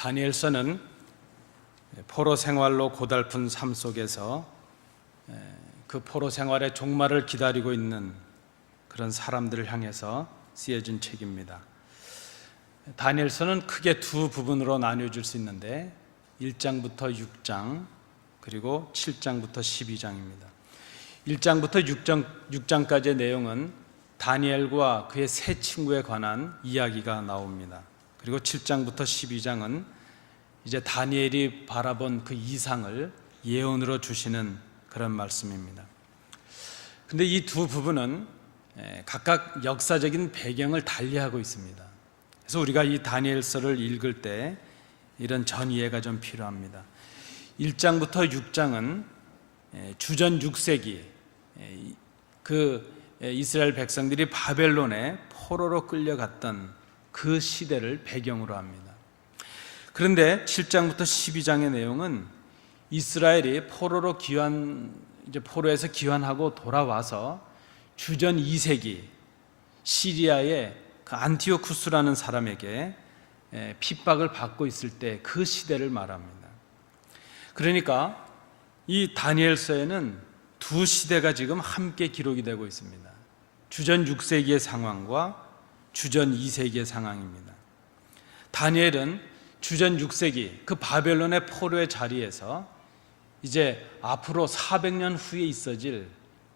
다니엘서는 포로 생활로 고달픈 삶 속에서 그 포로 생활의 종말을 기다리고 있는 그런 사람들을 향해서 쓰여진 책입니다. 다니엘서는 크게 두 부분으로 나뉘어질 수 있는데 1장부터 6장 그리고 7장부터 12장입니다. 1장부터 6장까지의 내용은 다니엘과 그의 세 친구에 관한 이야기가 나옵니다. 그리고 7장부터 12장은 이제 다니엘이 바라본 그 이상을 예언으로 주시는 그런 말씀입니다. 근데 이 두 부분은 각각 역사적인 배경을 달리하고 있습니다. 그래서 우리가 이 다니엘서를 읽을 때 이런 전 이해가 좀 필요합니다. 1장부터 6장은 주전 6세기 그 이스라엘 백성들이 바벨론에 포로로 끌려갔던 그 시대를 배경으로 합니다. 그런데 7장부터 12장의 내용은 이스라엘이 포로에서 귀환하고 돌아와서 주전 2세기 시리아의 그 안티오쿠스라는 사람에게 핍박을 받고 있을 때 그 시대를 말합니다. 그러니까 이 다니엘서에는 두 시대가 지금 함께 기록이 되고 있습니다. 주전 6세기의 상황과 주전 2세기의 상황입니다. 다니엘은 주전 6세기 그 바벨론의 포로의 자리에서 이제 앞으로 400년 후에 있어질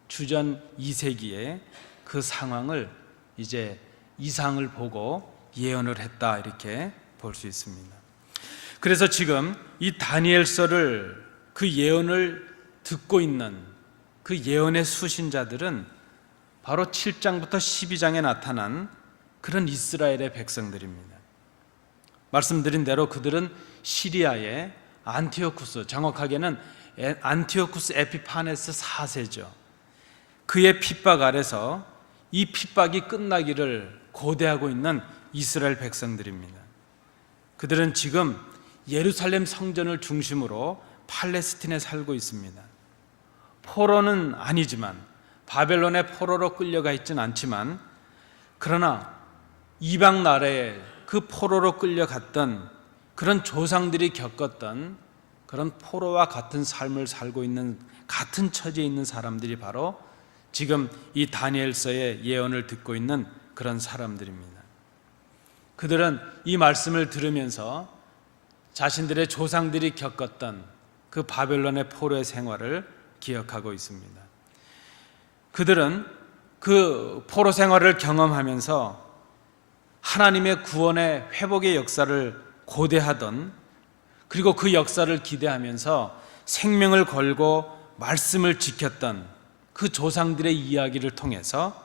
주전 2세기의 그 상황을 이제 이상을 보고 예언을 했다, 이렇게 볼 수 있습니다. 그래서 지금 이 다니엘서를 그 예언을 듣고 있는 그 예언의 수신자들은 바로 7장부터 12장에 나타난 그런 이스라엘의 백성들입니다. 말씀드린 대로 그들은 시리아의 안티오쿠스, 정확하게는 안티오쿠스 에피파네스 4세죠. 그의 핍박 아래서 이 핍박이 끝나기를 고대하고 있는 이스라엘 백성들입니다. 그들은 지금 예루살렘 성전을 중심으로 팔레스틴에 살고 있습니다. 포로는 아니지만, 바벨론의 포로로 끌려가 있지는 않지만, 그러나 이방 나라에 그 포로로 끌려갔던 그런 조상들이 겪었던 그런 포로와 같은 삶을 살고 있는, 같은 처지에 있는 사람들이 바로 지금 이 다니엘서의 예언을 듣고 있는 그런 사람들입니다. 그들은 이 말씀을 들으면서 자신들의 조상들이 겪었던 그 바벨론의 포로의 생활을 기억하고 있습니다. 그들은 그 포로 생활을 경험하면서 하나님의 구원의 회복의 역사를 고대하던, 그리고 그 역사를 기대하면서 생명을 걸고 말씀을 지켰던 그 조상들의 이야기를 통해서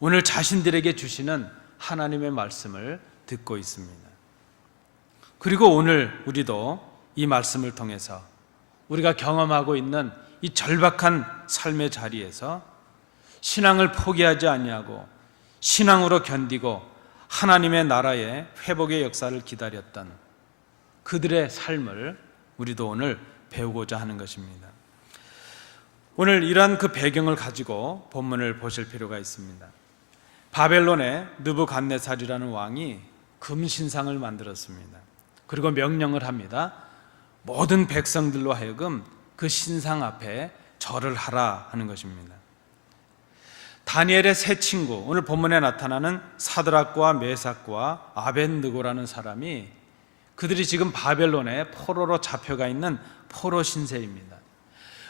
오늘 자신들에게 주시는 하나님의 말씀을 듣고 있습니다. 그리고 오늘 우리도 이 말씀을 통해서 우리가 경험하고 있는 이 절박한 삶의 자리에서 신앙을 포기하지 아니하고 신앙으로 견디고 하나님의 나라의 회복의 역사를 기다렸던 그들의 삶을 우리도 오늘 배우고자 하는 것입니다. 오늘 이러한 그 배경을 가지고 본문을 보실 필요가 있습니다. 바벨론의 느부갓네살이라는 왕이 금신상을 만들었습니다. 그리고 명령을 합니다. 모든 백성들로 하여금 그 신상 앞에 절을 하라 하는 것입니다. 다니엘의 세 친구, 오늘 본문에 나타나는 사드락과 메삭과 아벳느고라는 사람이, 그들이 지금 바벨론에 포로로 잡혀가 있는 포로 신세입니다.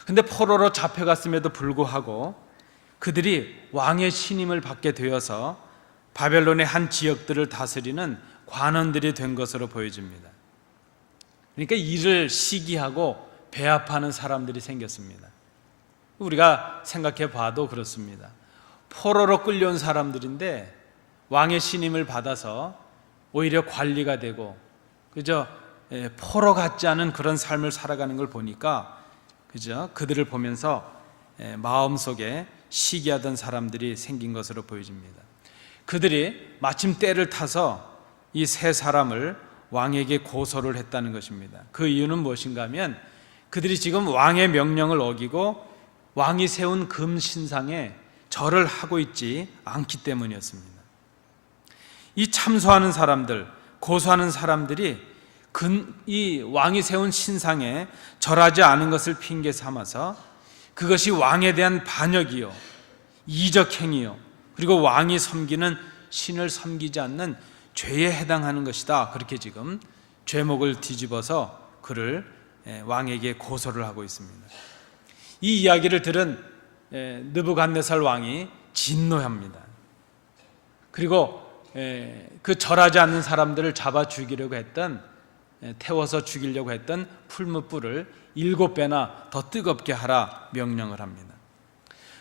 근데 포로로 잡혀갔음에도 불구하고 그들이 왕의 신임을 받게 되어서 바벨론의 한 지역들을 다스리는 관원들이 된 것으로 보여집니다. 그러니까 이를 시기하고 배합하는 사람들이 생겼습니다. 우리가 생각해 봐도 그렇습니다. 포로로 끌려온 사람들인데 왕의 신임을 받아서 오히려 관리가 되고 그저 포로 같지 않은 그런 삶을 살아가는 걸 보니까 그들을 보면서 마음속에 시기하던 사람들이 생긴 것으로 보여집니다. 그들이 마침 때를 타서 이 세 사람을 왕에게 고소를 했다는 것입니다. 그 이유는 무엇인가 하면 그들이 지금 왕의 명령을 어기고 왕이 세운 금신상에 절을 하고 있지 않기 때문이었습니다. 이 참소하는 사람들, 고소하는 사람들이 이 왕이 세운 신상에 절하지 않은 것을 핑계 삼아서 그것이 왕에 대한 반역이요, 이적 행위요, 그리고 왕이 섬기는 신을 섬기지 않는 죄에 해당하는 것이다. 그렇게 지금 죄목을 뒤집어서 그를 왕에게 고소를 하고 있습니다. 이 이야기를 들은 느부갓네살 왕이 진노합니다. 그리고 그 절하지 않는 사람들을 잡아 죽이려고 했던, 태워서 죽이려고 했던 풀무불을 7배나 더 뜨겁게 하라 명령을 합니다.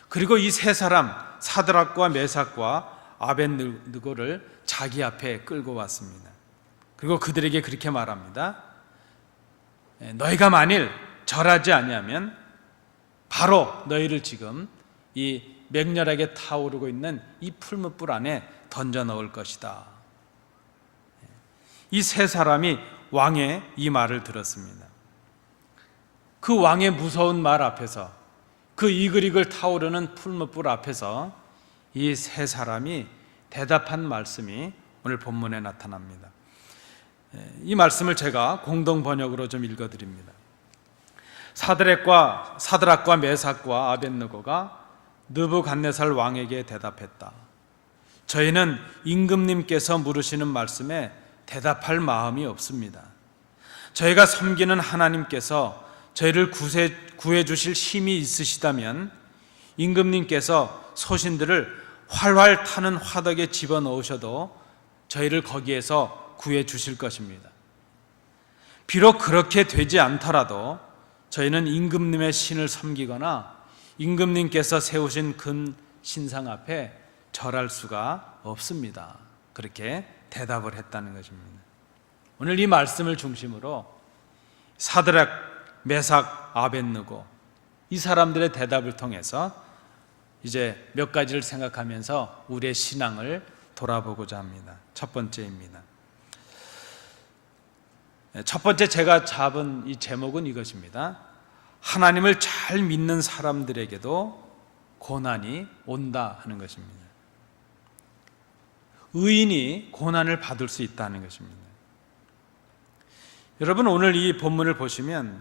그리고 이 세 사람 사드락과 메삭과 아벳느고를 자기 앞에 끌고 왔습니다. 그리고 그들에게 그렇게 말합니다. 너희가 만일 절하지 아니하면 바로 너희를 지금 이 맹렬하게 타오르고 있는 이 풀무불 안에 던져 넣을 것이다. 이 세 사람이 왕의 이 말을 들었습니다. 그 왕의 무서운 말 앞에서, 그 이글이글 타오르는 풀무불 앞에서 이 세 사람이 대답한 말씀이 오늘 본문에 나타납니다. 이 말씀을 제가 공동 번역으로 좀 읽어드립니다. 사드락과 메삭과 아벳느고가 느부갓네살 왕에게 대답했다. 저희는 임금님께서 물으시는 말씀에 대답할 마음이 없습니다. 저희가 섬기는 하나님께서 저희를 구해 주실 힘이 있으시다면 임금님께서 소신들을 활활 타는 화덕에 집어넣으셔도 저희를 거기에서 구해 주실 것입니다. 비록 그렇게 되지 않더라도 저희는 임금님의 신을 섬기거나 임금님께서 세우신 금 신상 앞에 절할 수가 없습니다. 그렇게 대답을 했다는 것입니다. 오늘 이 말씀을 중심으로 사드락, 메삭, 아벳느고 이 사람들의 대답을 통해서 이제 몇 가지를 생각하면서 우리의 신앙을 돌아보고자 합니다. 첫 번째입니다. 첫 번째 제가 잡은 이 제목은 이것입니다. 하나님을 잘 믿는 사람들에게도 고난이 온다 하는 것입니다. 의인이 고난을 받을 수 있다는 것입니다. 여러분, 오늘 이 본문을 보시면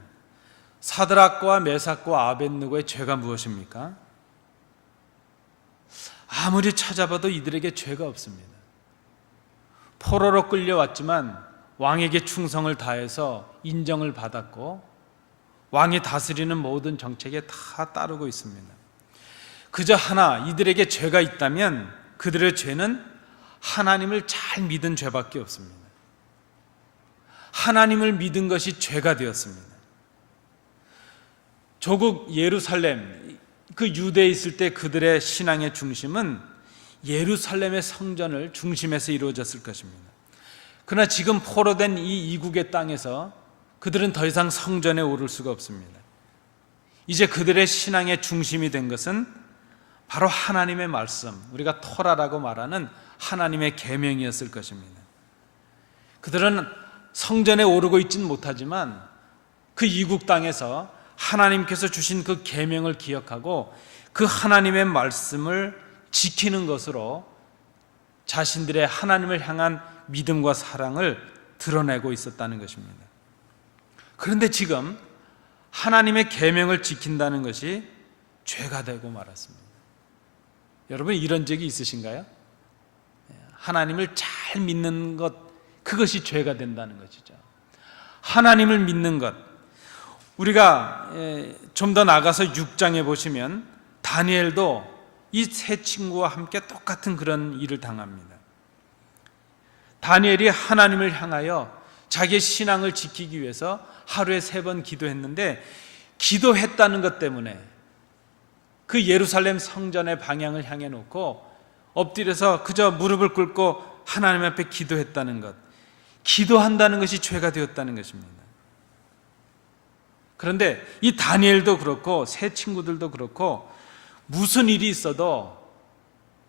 사드락과 메삭과 아벳느고의 죄가 무엇입니까? 아무리 찾아봐도 이들에게 죄가 없습니다. 포로로 끌려왔지만 왕에게 충성을 다해서 인정을 받았고 왕이 다스리는 모든 정책에 다 따르고 있습니다. 그저 하나, 이들에게 죄가 있다면 그들의 죄는 하나님을 잘 믿은 죄밖에 없습니다. 하나님을 믿은 것이 죄가 되었습니다. 조국 예루살렘, 그 유대에 있을 때 그들의 신앙의 중심은 예루살렘의 성전을 중심에서 이루어졌을 것입니다. 그러나 지금 포로된 이 이국의 땅에서 그들은 더 이상 성전에 오를 수가 없습니다. 이제 그들의 신앙의 중심이 된 것은 바로 하나님의 말씀, 우리가 토라라고 말하는 하나님의 계명이었을 것입니다. 그들은 성전에 오르고 있지는 못하지만 그 이국 땅에서 하나님께서 주신 그 계명을 기억하고 그 하나님의 말씀을 지키는 것으로 자신들의 하나님을 향한 믿음과 사랑을 드러내고 있었다는 것입니다. 그런데 지금 하나님의 계명을 지킨다는 것이 죄가 되고 말았습니다. 여러분, 이런 적이 있으신가요? 하나님을 잘 믿는 것, 그것이 죄가 된다는 것이죠. 하나님을 믿는 것, 우리가 좀 더 나가서 6장에 보시면 다니엘도 이 세 친구와 함께 똑같은 그런 일을 당합니다. 다니엘이 하나님을 향하여 자기의 신앙을 지키기 위해서 하루에 3번 기도했는데, 기도했다는 것 때문에 그 예루살렘 성전의 방향을 향해 놓고 엎드려서 그저 무릎을 꿇고 하나님 앞에 기도했다는 것, 기도한다는 것이 죄가 되었다는 것입니다. 그런데 이 다니엘도 그렇고 세 친구들도 그렇고 무슨 일이 있어도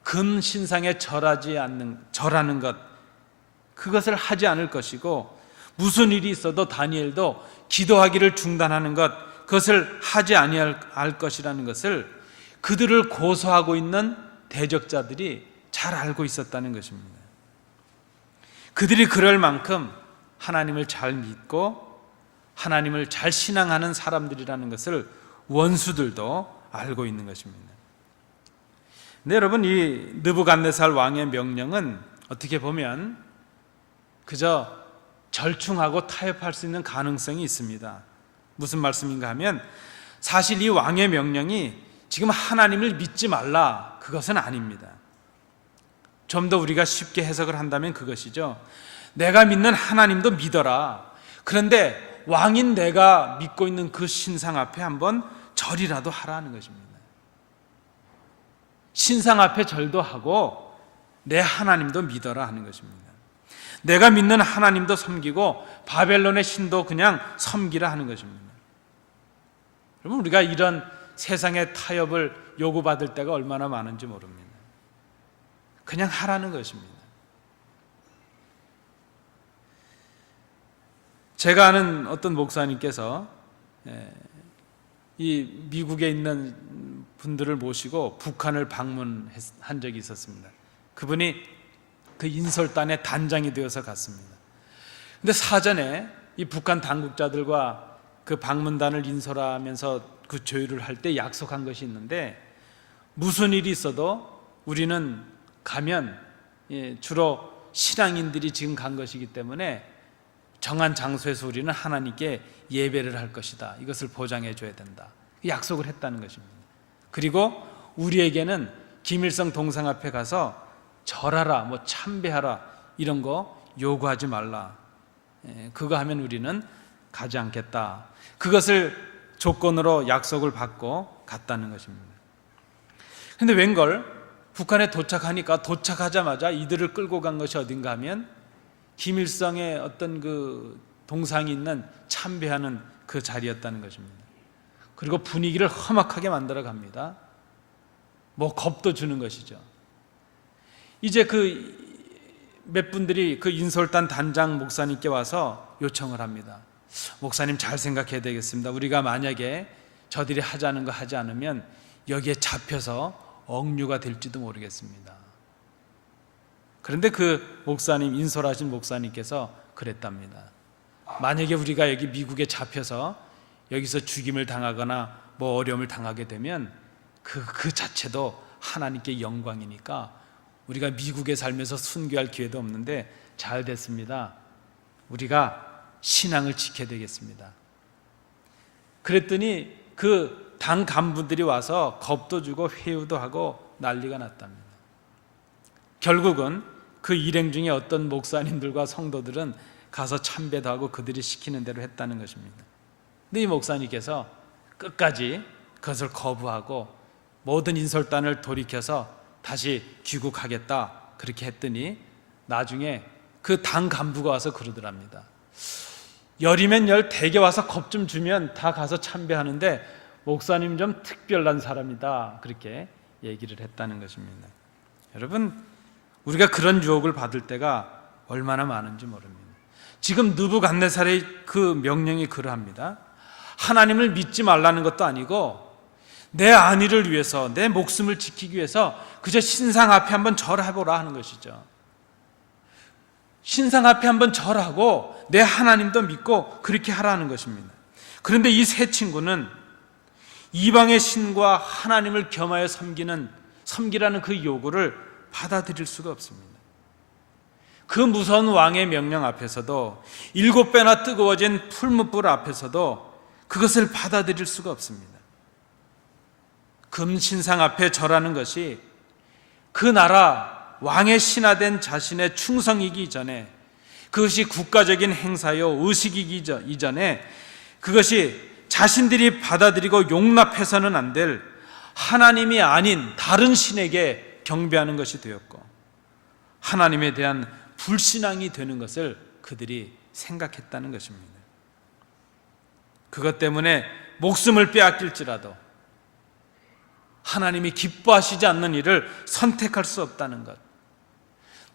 금 신상에 절하는 것, 그것을 하지 않을 것이고, 무슨 일이 있어도 다니엘도 기도하기를 중단하는 것, 그것을 하지 아니할 것이라는 것을 그들을 고소하고 있는 대적자들이 잘 알고 있었다는 것입니다. 그들이 그럴 만큼 하나님을 잘 믿고 하나님을 잘 신앙하는 사람들이라는 것을 원수들도 알고 있는 것입니다. 근데 여러분, 이 느부갓네살 왕의 명령은 어떻게 보면 그저 절충하고 타협할 수 있는 가능성이 있습니다. 무슨 말씀인가 하면, 사실 이 왕의 명령이 지금 하나님을 믿지 말라, 그것은 아닙니다. 좀 더 우리가 쉽게 해석을 한다면 그것이죠. 내가 믿는 하나님도 믿어라. 그런데 왕인 내가 믿고 있는 그 신상 앞에 한번 절이라도 하라는 것입니다. 신상 앞에 절도 하고 내 하나님도 믿어라 하는 것입니다. 내가 믿는 하나님도 섬기고 바벨론의 신도 그냥 섬기라 하는 것입니다. 여러분, 우리가 이런 세상의 타협을 요구받을 때가 얼마나 많은지 모릅니다. 그냥 하라는 것입니다. 제가 아는 어떤 목사님께서 이 미국에 있는 분들을 모시고 북한을 방문한 적이 있었습니다. 그분이 그 인솔단의 단장이 되어서 갔습니다. 근데 사전에 이 북한 당국자들과 그 방문단을 인솔하면서 그 조율을 할 때 약속한 것이 있는데, 무슨 일이 있어도 우리는 가면 주로 신앙인들이 지금 간 것이기 때문에 정한 장소에서 우리는 하나님께 예배를 할 것이다, 이것을 보장해 줘야 된다, 약속을 했다는 것입니다. 그리고 우리에게는 김일성 동상 앞에 가서 절하라, 참배하라, 이런 거 요구하지 말라, 그거 하면 우리는 가지 않겠다, 그것을 조건으로 약속을 받고 갔다는 것입니다. 그런데 웬걸 북한에 도착하니까 도착하자마자 이들을 끌고 간 것이 어딘가 하면 김일성의 어떤 그 동상이 있는 참배하는 그 자리였다는 것입니다. 그리고 분위기를 험악하게 만들어 갑니다. 겁도 주는 것이죠. 이제 그 몇 분들이 그 인솔단 단장 목사님께 와서 요청을 합니다. 목사님, 잘 생각해야 되겠습니다. 우리가 만약에 저들이 하자는 거 하지 않으면 여기에 잡혀서 억류가 될지도 모르겠습니다. 그런데 그 목사님, 인솔하신 목사님께서 그랬답니다. 만약에 우리가 여기 미국에 잡혀서 여기서 죽임을 당하거나 어려움을 당하게 되면 그 자체도 하나님께 영광이니까 우리가 미국에 살면서 순교할 기회도 없는데 잘 됐습니다. 우리가 신앙을 지켜야 되겠습니다. 그랬더니 그 당 간부들이 와서 겁도 주고 회유도 하고 난리가 났답니다. 결국은 그 일행 중에 어떤 목사님들과 성도들은 가서 참배도 하고 그들이 시키는 대로 했다는 것입니다. 근데 이 목사님께서 끝까지 그것을 거부하고 모든 인솔단을 돌이켜서 다시 귀국하겠다, 그렇게 했더니 나중에 그 당 간부가 와서 그러더랍니다. 열이면 열 대개 와서 겁 좀 주면 다 가서 참배하는데 목사님 좀 특별한 사람이다, 그렇게 얘기를 했다는 것입니다. 여러분, 우리가 그런 유혹을 받을 때가 얼마나 많은지 모릅니다. 지금 느부갓네살의 그 명령이 그러합니다. 하나님을 믿지 말라는 것도 아니고 내 안위를 위해서, 내 목숨을 지키기 위해서 그저 신상 앞에 한번 절해보라 하는 것이죠. 신상 앞에 한번 절하고 내 하나님도 믿고 그렇게 하라는 것입니다. 그런데 이 세 친구는 이방의 신과 하나님을 겸하여 섬기라는 그 요구를 받아들일 수가 없습니다. 그 무서운 왕의 명령 앞에서도, 7배나 뜨거워진 풀무불 앞에서도 그것을 받아들일 수가 없습니다. 금신상 앞에 절하는 것이 그 나라 왕의 신하된 자신의 충성이기 전에, 그것이 국가적인 행사요 의식이기 이전에, 그것이 자신들이 받아들이고 용납해서는 안 될 하나님이 아닌 다른 신에게 경배하는 것이 되었고, 하나님에 대한 불신앙이 되는 것을 그들이 생각했다는 것입니다. 그것 때문에 목숨을 빼앗길지라도 하나님이 기뻐하시지 않는 일을 선택할 수 없다는 것,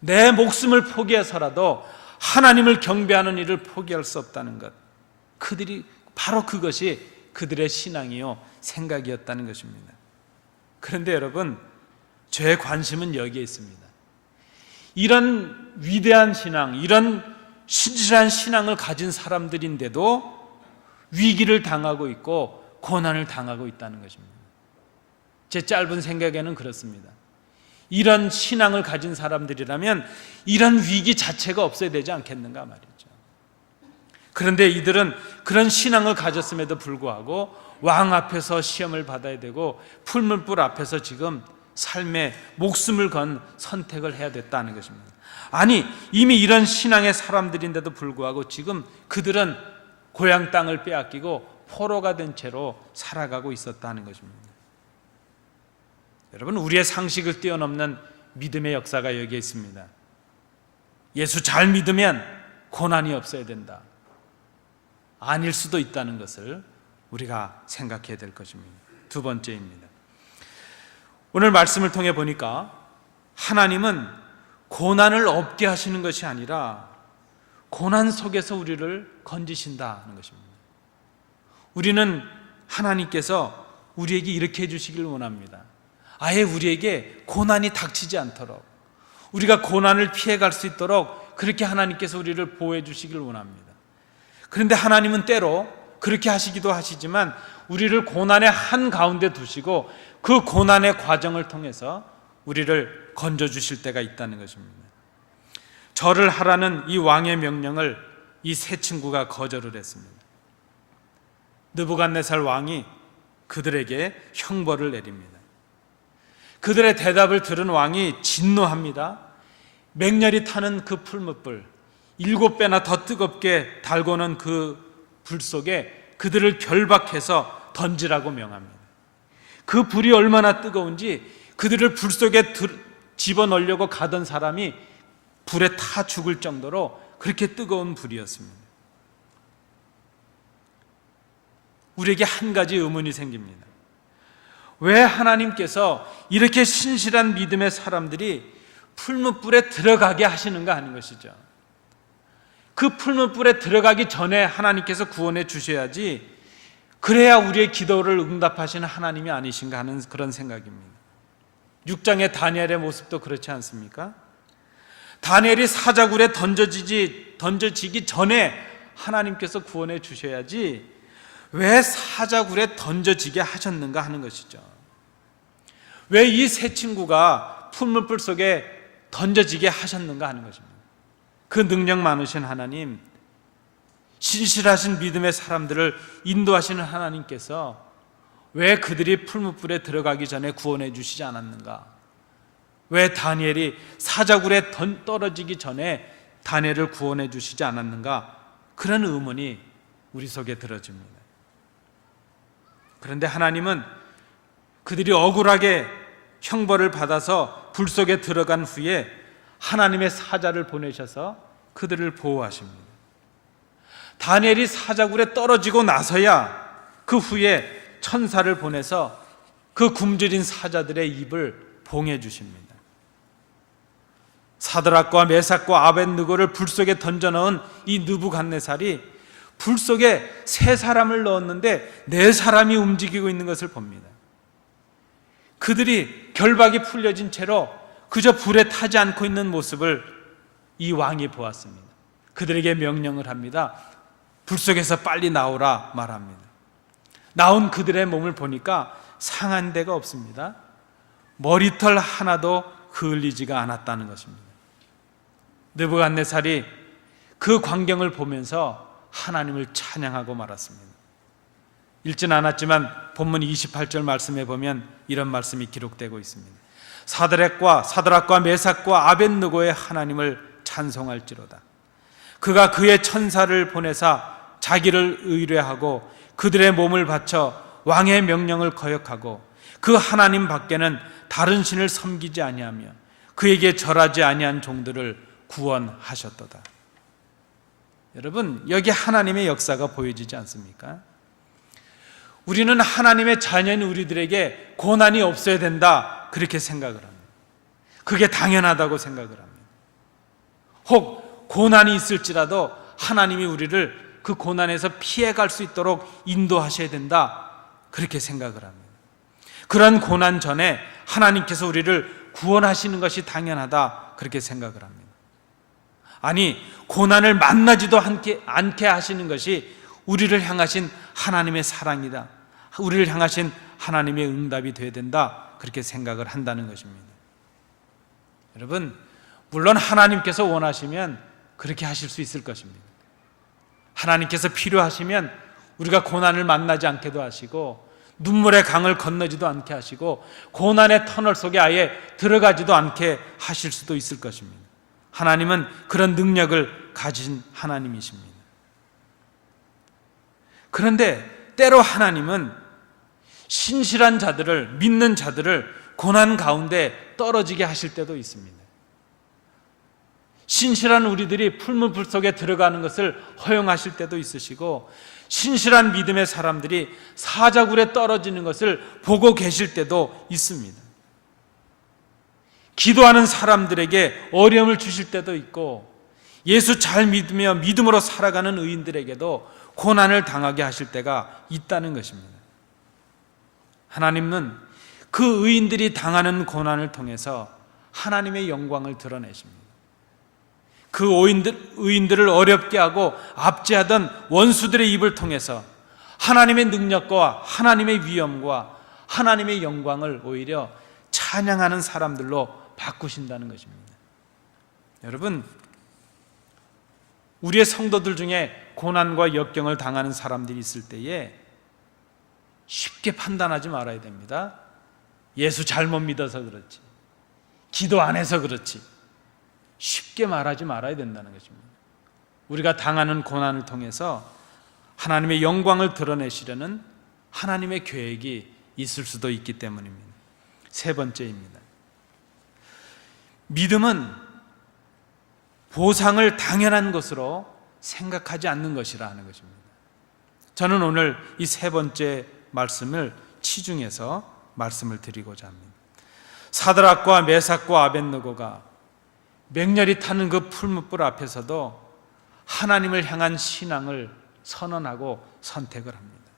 내 목숨을 포기해서라도 하나님을 경배하는 일을 포기할 수 없다는 것, 바로 그것이 그들의 신앙이요 생각이었다는 것입니다. 그런데 여러분, 저의 관심은 여기에 있습니다. 이런 위대한 신앙, 이런 신실한 신앙을 가진 사람들인데도 위기를 당하고 있고 고난을 당하고 있다는 것입니다. 제 짧은 생각에는 그렇습니다. 이런 신앙을 가진 사람들이라면 이런 위기 자체가 없어야 되지 않겠는가 말이죠. 그런데 이들은 그런 신앙을 가졌음에도 불구하고 왕 앞에서 시험을 받아야 되고 풀물불 앞에서 지금 삶에 목숨을 건 선택을 해야 됐다는 것입니다. 아니, 이미 이런 신앙의 사람들인데도 불구하고 지금 그들은 고향 땅을 빼앗기고 포로가 된 채로 살아가고 있었다는 것입니다. 여러분, 우리의 상식을 뛰어넘는 믿음의 역사가 여기에 있습니다. 예수 잘 믿으면 고난이 없어야 된다. 아닐 수도 있다는 것을 우리가 생각해야 될 것입니다. 두 번째입니다. 오늘 말씀을 통해 보니까 하나님은 고난을 없게 하시는 것이 아니라 고난 속에서 우리를 건지신다는 것입니다. 우리는 하나님께서 우리에게 이렇게 해주시길 원합니다. 아예 우리에게 고난이 닥치지 않도록, 우리가 고난을 피해갈 수 있도록 그렇게 하나님께서 우리를 보호해 주시길 원합니다. 그런데 하나님은 때로 그렇게 하시기도 하시지만 우리를 고난의 한가운데 두시고 그 고난의 과정을 통해서 우리를 건져주실 때가 있다는 것입니다. 절을 하라는 이 왕의 명령을 이 세 친구가 거절을 했습니다. 느부갓네살 왕이 그들에게 형벌을 내립니다. 그들의 대답을 들은 왕이 진노합니다. 맹렬히 타는 그 풀무불, 7배나 더 뜨겁게 달고는 그 불 속에 그들을 결박해서 던지라고 명합니다. 그 불이 얼마나 뜨거운지 그들을 불 속에 집어넣으려고 가던 사람이 불에 타 죽을 정도로 그렇게 뜨거운 불이었습니다. 우리에게 한 가지 의문이 생깁니다. 왜 하나님께서 이렇게 신실한 믿음의 사람들이 풀무불에 들어가게 하시는가 하는 것이죠. 그 풀무불에 들어가기 전에 하나님께서 구원해 주셔야지, 그래야 우리의 기도를 응답하시는 하나님이 아니신가 하는 그런 생각입니다. 6장의 다니엘의 모습도 그렇지 않습니까? 다니엘이 사자굴에 던져지기 전에 하나님께서 구원해 주셔야지 왜 사자굴에 던져지게 하셨는가 하는 것이죠. 왜 이 세 친구가 풀무불 속에 던져지게 하셨는가 하는 것입니다. 그 능력 많으신 하나님, 신실하신 믿음의 사람들을 인도하시는 하나님께서 왜 그들이 풀무불에 들어가기 전에 구원해 주시지 않았는가? 왜 다니엘이 사자굴에 떨어지기 전에 다니엘을 구원해 주시지 않았는가? 그런 의문이 우리 속에 들어집니다. 그런데 하나님은 그들이 억울하게 형벌을 받아서 불 속에 들어간 후에 하나님의 사자를 보내셔서 그들을 보호하십니다. 다니엘이 사자굴에 떨어지고 나서야 그 후에 천사를 보내서 그 굶주린 사자들의 입을 봉해 주십니다. 사드락과 메삭과 아벳느고를 불 속에 던져 넣은 이 느부갓네살이 불 속에 3사람을 넣었는데 4사람이 움직이고 있는 것을 봅니다. 그들이 결박이 풀려진 채로 그저 불에 타지 않고 있는 모습을 이 왕이 보았습니다. 그들에게 명령을 합니다. 불 속에서 빨리 나오라 말합니다. 나온 그들의 몸을 보니까 상한 데가 없습니다. 머리털 하나도 그을리지가 않았다는 것입니다. 느부갓네살이 그 광경을 보면서 하나님을 찬양하고 말았습니다. 읽진 않았지만 본문 28절 말씀에 보면 이런 말씀이 기록되고 있습니다. 사드락과 메삭과 아벳느고의 하나님을 찬송할지로다. 그가 그의 천사를 보내사 자기를 의뢰하고 그들의 몸을 바쳐 왕의 명령을 거역하고 그 하나님 밖에는 다른 신을 섬기지 아니하며 그에게 절하지 아니한 종들을 구원하셨도다. 여러분, 여기 하나님의 역사가 보여지지 않습니까? 우리는 하나님의 자녀인 우리들에게 고난이 없어야 된다, 그렇게 생각을 합니다. 그게 당연하다고 생각을 합니다. 혹 고난이 있을지라도 하나님이 우리를 그 고난에서 피해갈 수 있도록 인도하셔야 된다, 그렇게 생각을 합니다. 그런 고난 전에 하나님께서 우리를 구원하시는 것이 당연하다, 그렇게 생각을 합니다. 아니, 고난을 만나지도 않게 하시는 것이 우리를 향하신 하나님의 사랑이다. 우리를 향하신 하나님의 응답이 되어야 된다. 그렇게 생각을 한다는 것입니다. 여러분, 물론 하나님께서 원하시면 그렇게 하실 수 있을 것입니다. 하나님께서 필요하시면 우리가 고난을 만나지 않게도 하시고, 눈물의 강을 건너지도 않게 하시고, 고난의 터널 속에 아예 들어가지도 않게 하실 수도 있을 것입니다. 하나님은 그런 능력을 가진 하나님이십니다. 그런데 때로 하나님은 신실한 자들을, 믿는 자들을 고난 가운데 떨어지게 하실 때도 있습니다. 신실한 우리들이 풀무불 속에 들어가는 것을 허용하실 때도 있으시고, 신실한 믿음의 사람들이 사자굴에 떨어지는 것을 보고 계실 때도 있습니다. 기도하는 사람들에게 어려움을 주실 때도 있고, 예수 잘 믿으며 믿음으로 살아가는 의인들에게도 고난을 당하게 하실 때가 있다는 것입니다. 하나님은 그 의인들이 당하는 고난을 통해서 하나님의 영광을 드러내십니다. 그 의인들을 어렵게 하고 압제하던 원수들의 입을 통해서 하나님의 능력과 하나님의 위엄과 하나님의 영광을 오히려 찬양하는 사람들로 바꾸신다는 것입니다. 여러분, 우리의 성도들 중에 고난과 역경을 당하는 사람들이 있을 때에 쉽게 판단하지 말아야 됩니다. 예수 잘못 믿어서 그렇지, 기도 안 해서 그렇지, 쉽게 말하지 말아야 된다는 것입니다. 우리가 당하는 고난을 통해서 하나님의 영광을 드러내시려는 하나님의 계획이 있을 수도 있기 때문입니다. 세 번째입니다. 믿음은 보상을 당연한 것으로 생각하지 않는 것이라 는 것입니다. 저는 오늘 이 세 번째 말씀을 치중해서 말씀을 드리고자 합니다. 사드락과 메삭과 아벳느고가 맹렬히 타는 그 풀무불 앞에서도 하나님을 향한 신앙을 선언하고 선택을 합니다.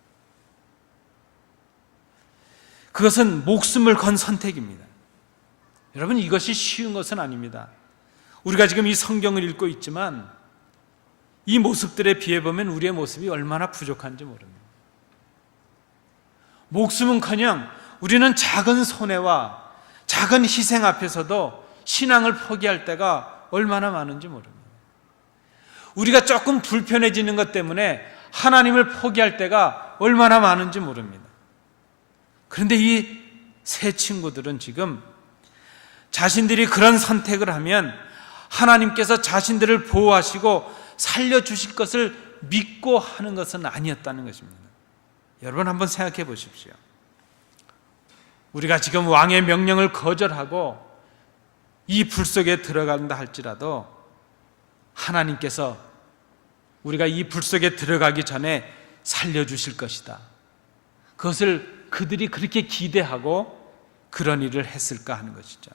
그것은 목숨을 건 선택입니다. 여러분, 이것이 쉬운 것은 아닙니다. 우리가 지금 이 성경을 읽고 있지만 이 모습들에 비해 보면 우리의 모습이 얼마나 부족한지 모릅니다. 목숨은커녕 우리는 작은 손해와 작은 희생 앞에서도 신앙을 포기할 때가 얼마나 많은지 모릅니다. 우리가 조금 불편해지는 것 때문에 하나님을 포기할 때가 얼마나 많은지 모릅니다. 그런데 이 세 친구들은 지금 자신들이 그런 선택을 하면 하나님께서 자신들을 보호하시고 살려주실 것을 믿고 하는 것은 아니었다는 것입니다. 여러분, 한번 생각해 보십시오. 우리가 지금 왕의 명령을 거절하고 이 불 속에 들어간다 할지라도 하나님께서 우리가 이 불 속에 들어가기 전에 살려주실 것이다. 그것을 그들이 그렇게 기대하고 그런 일을 했을까 하는 것이죠.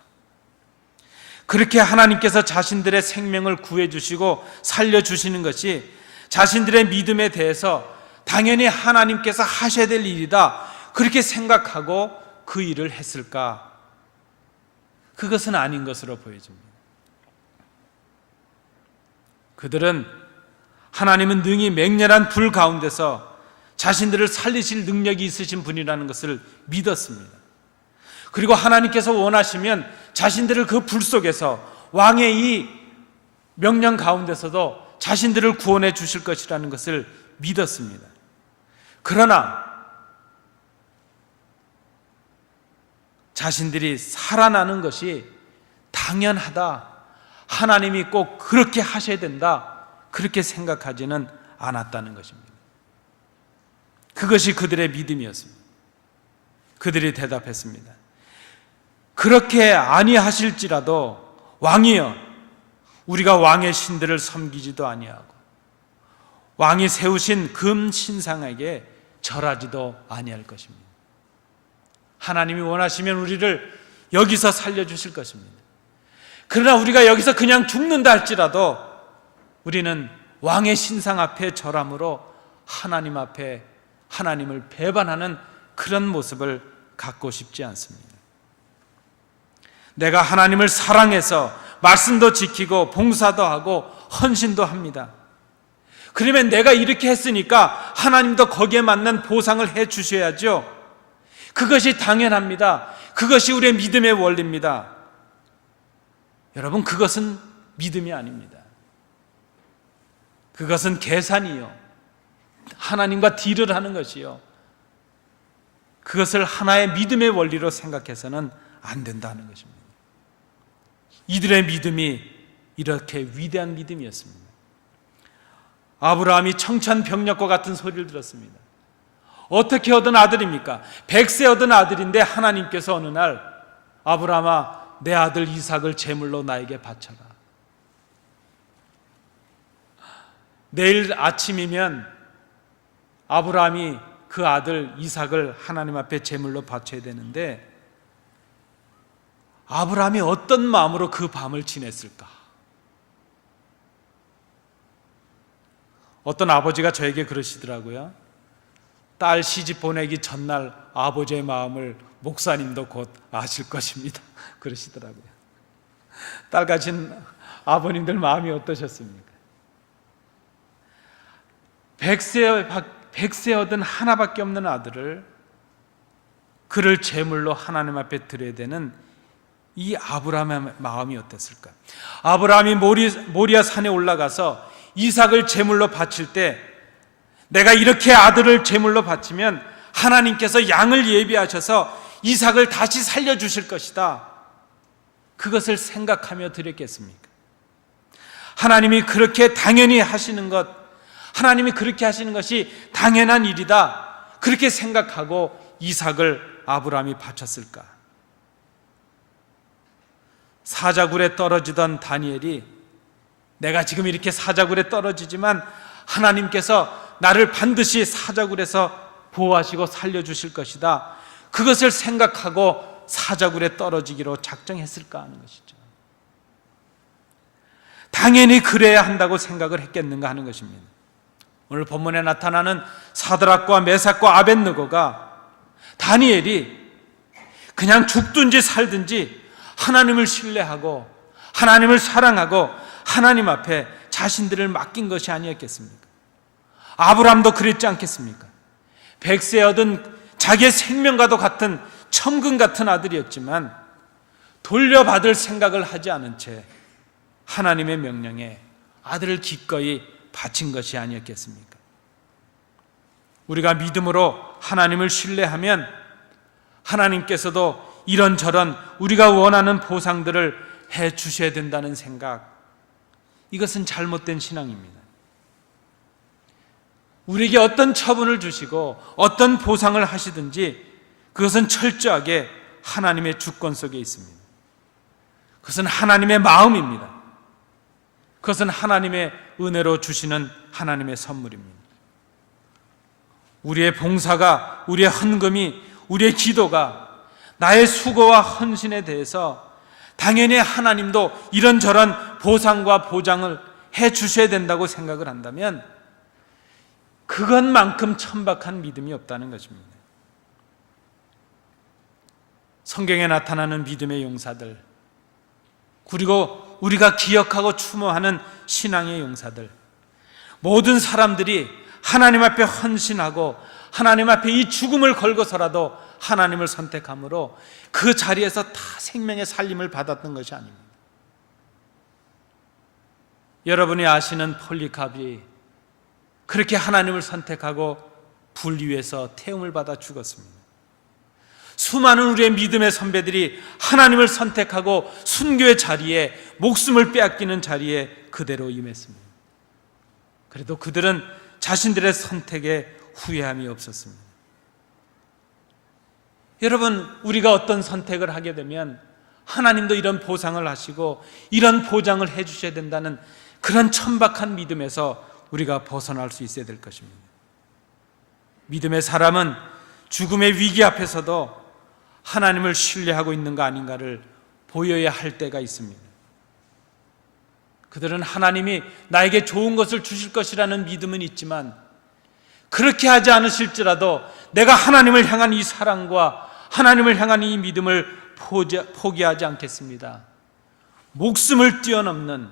그렇게 하나님께서 자신들의 생명을 구해주시고 살려주시는 것이 자신들의 믿음에 대해서 당연히 하나님께서 하셔야 될 일이다, 그렇게 생각하고 그 일을 했을까? 그것은 아닌 것으로 보여집니다. 그들은 하나님은 능히 맹렬한 불 가운데서 자신들을 살리실 능력이 있으신 분이라는 것을 믿었습니다. 그리고 하나님께서 원하시면 자신들을 그 불 속에서 왕의 이 명령 가운데서도 자신들을 구원해 주실 것이라는 것을 믿었습니다. 그러나 자신들이 살아나는 것이 당연하다, 하나님이 꼭 그렇게 하셔야 된다, 그렇게 생각하지는 않았다는 것입니다. 그것이 그들의 믿음이었습니다. 그들이 대답했습니다. 그렇게 아니하실지라도 왕이여, 우리가 왕의 신들을 섬기지도 아니하고 왕이 세우신 금 신상에게 절하지도 아니할 것입니다. 하나님이 원하시면 우리를 여기서 살려주실 것입니다. 그러나 우리가 여기서 그냥 죽는다 할지라도 우리는 왕의 신상 앞에 절함으로 하나님 앞에 하나님을 배반하는 그런 모습을 갖고 싶지 않습니다. 내가 하나님을 사랑해서 말씀도 지키고 봉사도 하고 헌신도 합니다. 그러면 내가 이렇게 했으니까 하나님도 거기에 맞는 보상을 해 주셔야죠. 그것이 당연합니다. 그것이 우리의 믿음의 원리입니다. 여러분, 그것은 믿음이 아닙니다. 그것은 계산이요, 하나님과 딜을 하는 것이요, 그것을 하나의 믿음의 원리로 생각해서는 안 된다는 것입니다. 이들의 믿음이 이렇게 위대한 믿음이었습니다. 아브라함이 청천벽력과 같은 소리를 들었습니다. 어떻게 얻은 아들입니까? 100세 얻은 아들인데 하나님께서 어느 날, 아브라함아, 내 아들 이삭을 제물로 나에게 바쳐라. 내일 아침이면 아브라함이 그 아들 이삭을 하나님 앞에 제물로 바쳐야 되는데, 아브라함이 어떤 마음으로 그 밤을 지냈을까? 어떤 아버지가 저에게 그러시더라고요. 딸 시집 보내기 전날 아버지의 마음을 목사님도 곧 아실 것입니다, 그러시더라고요. 딸 가진 아버님들 마음이 어떠셨습니까? 100세 얻은 하나밖에 없는 아들을, 그를 제물로 하나님 앞에 드려야 되는 이 아브라함의 마음이 어땠을까? 아브라함이 모리아 산에 올라가서 이삭을 제물로 바칠 때, 내가 이렇게 아들을 제물로 바치면 하나님께서 양을 예비하셔서 이삭을 다시 살려주실 것이다, 그것을 생각하며 드렸겠습니까? 하나님이 그렇게 당연히 하시는 것, 하나님이 그렇게 하시는 것이 당연한 일이다, 그렇게 생각하고 이삭을 아브라함이 바쳤을까? 사자굴에 떨어지던 다니엘이, 내가 지금 이렇게 사자굴에 떨어지지만 하나님께서 나를 반드시 사자굴에서 보호하시고 살려주실 것이다, 그것을 생각하고 사자굴에 떨어지기로 작정했을까 하는 것이죠. 당연히 그래야 한다고 생각을 했겠는가 하는 것입니다. 오늘 본문에 나타나는 사드락과 메삭과 아벳느고가, 다니엘이 그냥 죽든지 살든지 하나님을 신뢰하고 하나님을 사랑하고 하나님 앞에 자신들을 맡긴 것이 아니었겠습니까? 아브라함도 그랬지 않겠습니까? 100세 얻은 자기의 생명과도 같은 천금 같은 아들이었지만 돌려받을 생각을 하지 않은 채 하나님의 명령에 아들을 기꺼이 바친 것이 아니었겠습니까? 우리가 믿음으로 하나님을 신뢰하면 하나님께서도 이런저런 우리가 원하는 보상들을 해 주셔야 된다는 생각, 이것은 잘못된 신앙입니다. 우리에게 어떤 처분을 주시고 어떤 보상을 하시든지 그것은 철저하게 하나님의 주권 속에 있습니다. 그것은 하나님의 마음입니다. 그것은 하나님의 은혜로 주시는 하나님의 선물입니다. 우리의 봉사가, 우리의 헌금이, 우리의 기도가, 나의 수고와 헌신에 대해서 당연히 하나님도 이런저런 보상과 보장을 해 주셔야 된다고 생각을 한다면 그것만큼 천박한 믿음이 없다는 것입니다. 성경에 나타나는 믿음의 용사들, 그리고 우리가 기억하고 추모하는 신앙의 용사들, 모든 사람들이 하나님 앞에 헌신하고 하나님 앞에 이 죽음을 걸고서라도 하나님을 선택함으로 그 자리에서 다 생명의 살림을 받았던 것이 아닙니다. 여러분이 아시는 폴리카비, 그렇게 하나님을 선택하고 불 위에서 태움을 받아 죽었습니다. 수많은 우리의 믿음의 선배들이 하나님을 선택하고 순교의 자리에, 목숨을 빼앗기는 자리에 그대로 임했습니다. 그래도 그들은 자신들의 선택에 후회함이 없었습니다. 여러분, 우리가 어떤 선택을 하게 되면 하나님도 이런 보상을 하시고 이런 보장을 해 주셔야 된다는 그런 천박한 믿음에서 우리가 벗어날 수 있어야 될 것입니다. 믿음의 사람은 죽음의 위기 앞에서도 하나님을 신뢰하고 있는가 아닌가를 보여야 할 때가 있습니다. 그들은 하나님이 나에게 좋은 것을 주실 것이라는 믿음은 있지만 그렇게 하지 않으실지라도 내가 하나님을 향한 이 사랑과 하나님을 향한 이 믿음을 포기하지 않겠습니다. 목숨을 뛰어넘는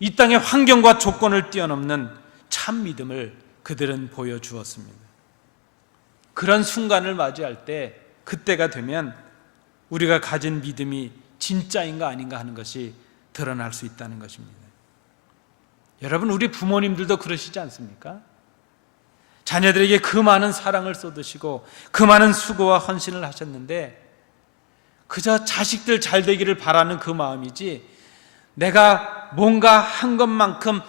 이 땅의 환경과 조건을 뛰어넘는 참 믿음을 그들은 보여주었습니다. 그런 순간을 맞이할 때, 그때가 되면 우리가 가진 믿음이 진짜인가 아닌가 하는 것이 드러날 수 있다는 것입니다. 여러분, 우리 부모님들도 그러시지 않습니까? 자녀들에게 그 많은 사랑을 쏟으시고 그 많은 수고와 헌신을 하셨는데 그저 자식들 잘 되기를 바라는 그 마음이지, 내가 뭔가 한 것만큼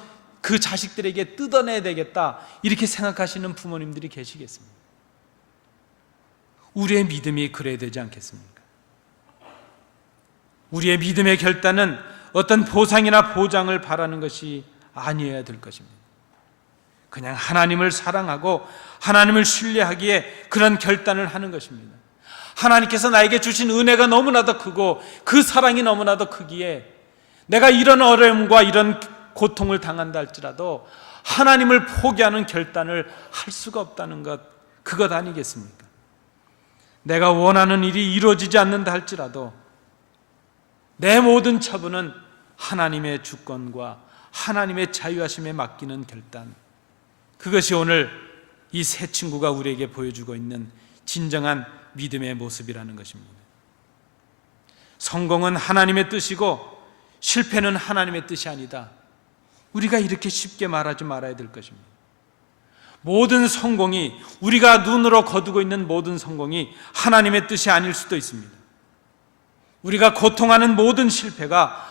그 자식들에게 뜯어내야 되겠다, 이렇게 생각하시는 부모님들이 계시겠습니다. 우리의 믿음이 그래야 되지 않겠습니까? 우리의 믿음의 결단은 어떤 보상이나 보장을 바라는 것이 아니어야 될 것입니다. 그냥 하나님을 사랑하고 하나님을 신뢰하기에 그런 결단을 하는 것입니다. 하나님께서 나에게 주신 은혜가 너무나도 크고 그 사랑이 너무나도 크기에 내가 이런 어려움과 이런 고통을 당한다 할지라도 하나님을 포기하는 결단을 할 수가 없다는 것, 그것 아니겠습니까? 내가 원하는 일이 이루어지지 않는다 할지라도 내 모든 처분은 하나님의 주권과 하나님의 자유하심에 맡기는 결단, 그것이 오늘 이 세 친구가 우리에게 보여주고 있는 진정한 믿음의 모습이라는 것입니다. 성공은 하나님의 뜻이고 실패는 하나님의 뜻이 아니다, 우리가 이렇게 쉽게 말하지 말아야 될 것입니다. 모든 성공이, 우리가 눈으로 거두고 있는 모든 성공이 하나님의 뜻이 아닐 수도 있습니다. 우리가 고통하는 모든 실패가,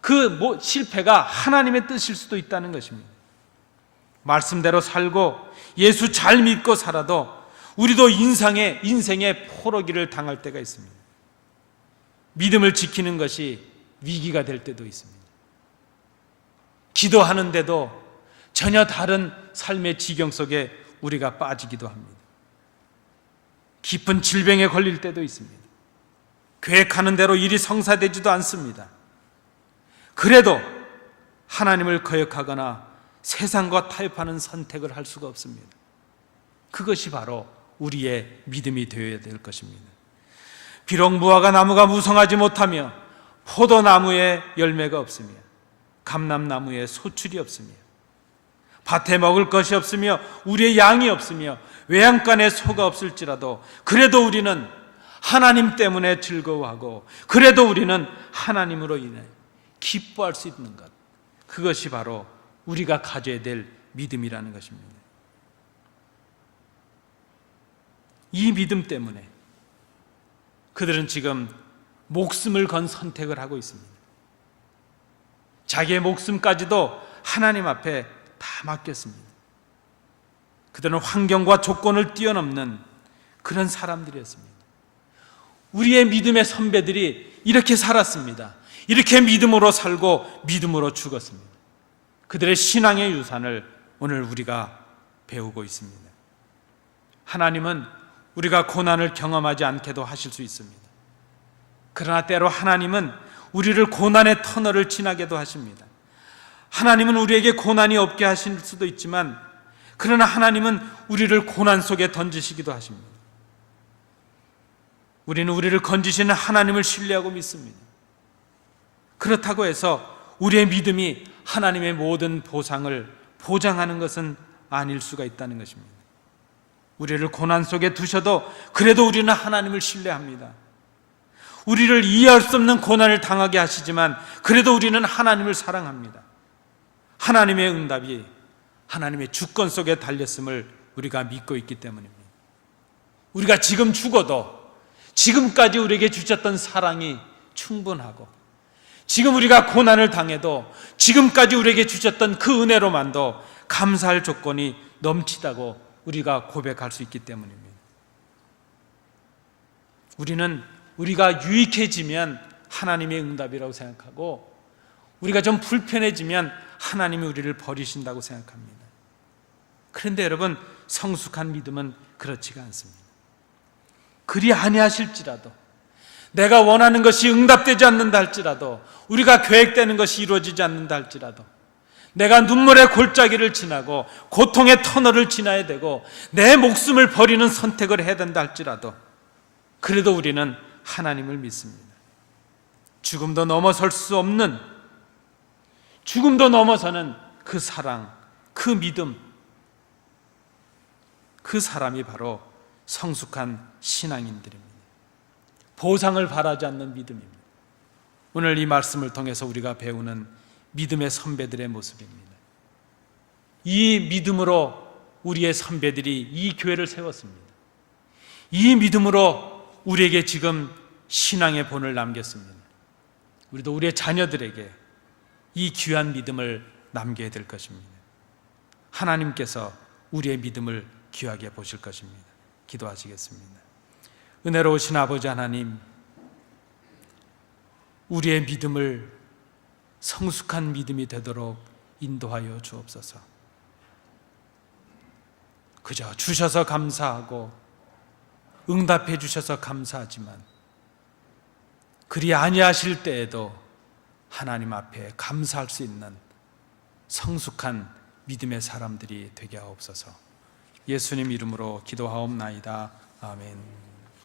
그 실패가 하나님의 뜻일 수도 있다는 것입니다. 말씀대로 살고 예수 잘 믿고 살아도 우리도 인생의 포로기를 당할 때가 있습니다. 믿음을 지키는 것이 위기가 될 때도 있습니다. 기도하는데도 전혀 다른 삶의 지경 속에 우리가 빠지기도 합니다. 깊은 질병에 걸릴 때도 있습니다. 계획하는 대로 일이 성사되지도 않습니다. 그래도 하나님을 거역하거나 세상과 타협하는 선택을 할 수가 없습니다. 그것이 바로 우리의 믿음이 되어야 될 것입니다. 비록 무화과 나무가 무성하지 못하며 포도나무에 열매가 없으며 감람나무에 소출이 없으며 밭에 먹을 것이 없으며 우리의 양이 없으며 외양간에 소가 없을지라도 그래도 우리는 하나님 때문에 즐거워하고 그래도 우리는 하나님으로 인해 기뻐할 수 있는 것, 그것이 바로 우리가 가져야 될 믿음이라는 것입니다. 이 믿음 때문에 그들은 지금 목숨을 건 선택을 하고 있습니다. 자기의 목숨까지도 하나님 앞에 다 맡겼습니다. 그들은 환경과 조건을 뛰어넘는 그런 사람들이었습니다. 우리의 믿음의 선배들이 이렇게 살았습니다. 이렇게 믿음으로 살고 믿음으로 죽었습니다. 그들의 신앙의 유산을 오늘 우리가 배우고 있습니다. 하나님은 우리가 고난을 경험하지 않게도 하실 수 있습니다. 그러나 때로 하나님은 우리를 고난의 터널을 지나게도 하십니다. 하나님은 우리에게 고난이 없게 하실 수도 있지만 그러나 하나님은 우리를 고난 속에 던지시기도 하십니다. 우리는 우리를 건지시는 하나님을 신뢰하고 믿습니다. 그렇다고 해서 우리의 믿음이 하나님의 모든 보상을 보장하는 것은 아닐 수가 있다는 것입니다. 우리를 고난 속에 두셔도 그래도 우리는 하나님을 신뢰합니다. 우리를 이해할 수 없는 고난을 당하게 하시지만 그래도 우리는 하나님을 사랑합니다. 하나님의 응답이 하나님의 주권 속에 달렸음을 우리가 믿고 있기 때문입니다. 우리가 지금 죽어도 지금까지 우리에게 주셨던 사랑이 충분하고 지금 우리가 고난을 당해도 지금까지 우리에게 주셨던 그 은혜로만도 감사할 조건이 넘치다고 우리가 고백할 수 있기 때문입니다. 우리는 우리가 유익해지면 하나님의 응답이라고 생각하고 우리가 좀 불편해지면 하나님이 우리를 버리신다고 생각합니다. 그런데 여러분, 성숙한 믿음은 그렇지가 않습니다. 그리 아니하실지라도, 내가 원하는 것이 응답되지 않는다 할지라도, 우리가 계획되는 것이 이루어지지 않는다 할지라도, 내가 눈물의 골짜기를 지나고 고통의 터널을 지나야 되고 내 목숨을 버리는 선택을 해야 된다 할지라도 그래도 우리는 하나님을 믿습니다. 죽음도 넘어설 수 없는 죽음도 넘어서는 그 사랑, 그 믿음, 그 사람이 바로 성숙한 신앙인들입니다. 보상을 바라지 않는 믿음입니다. 오늘 이 말씀을 통해서 우리가 배우는 믿음의 선배들의 모습입니다. 이 믿음으로 우리의 선배들이 이 교회를 세웠습니다. 이 믿음으로 우리에게 지금 신앙의 본을 남겼습니다. 우리도 우리의 자녀들에게 이 귀한 믿음을 남겨야 될 것입니다. 하나님께서 우리의 믿음을 귀하게 보실 것입니다. 기도하시겠습니다. 은혜로우신 아버지 하나님, 우리의 믿음을 성숙한 믿음이 되도록 인도하여 주옵소서. 그저 주셔서 감사하고 응답해 주셔서 감사하지만 그리 아니하실 때에도 하나님 앞에 감사할 수 있는 성숙한 믿음의 사람들이 되게 하옵소서. 예수님 이름으로 기도하옵나이다. 아멘.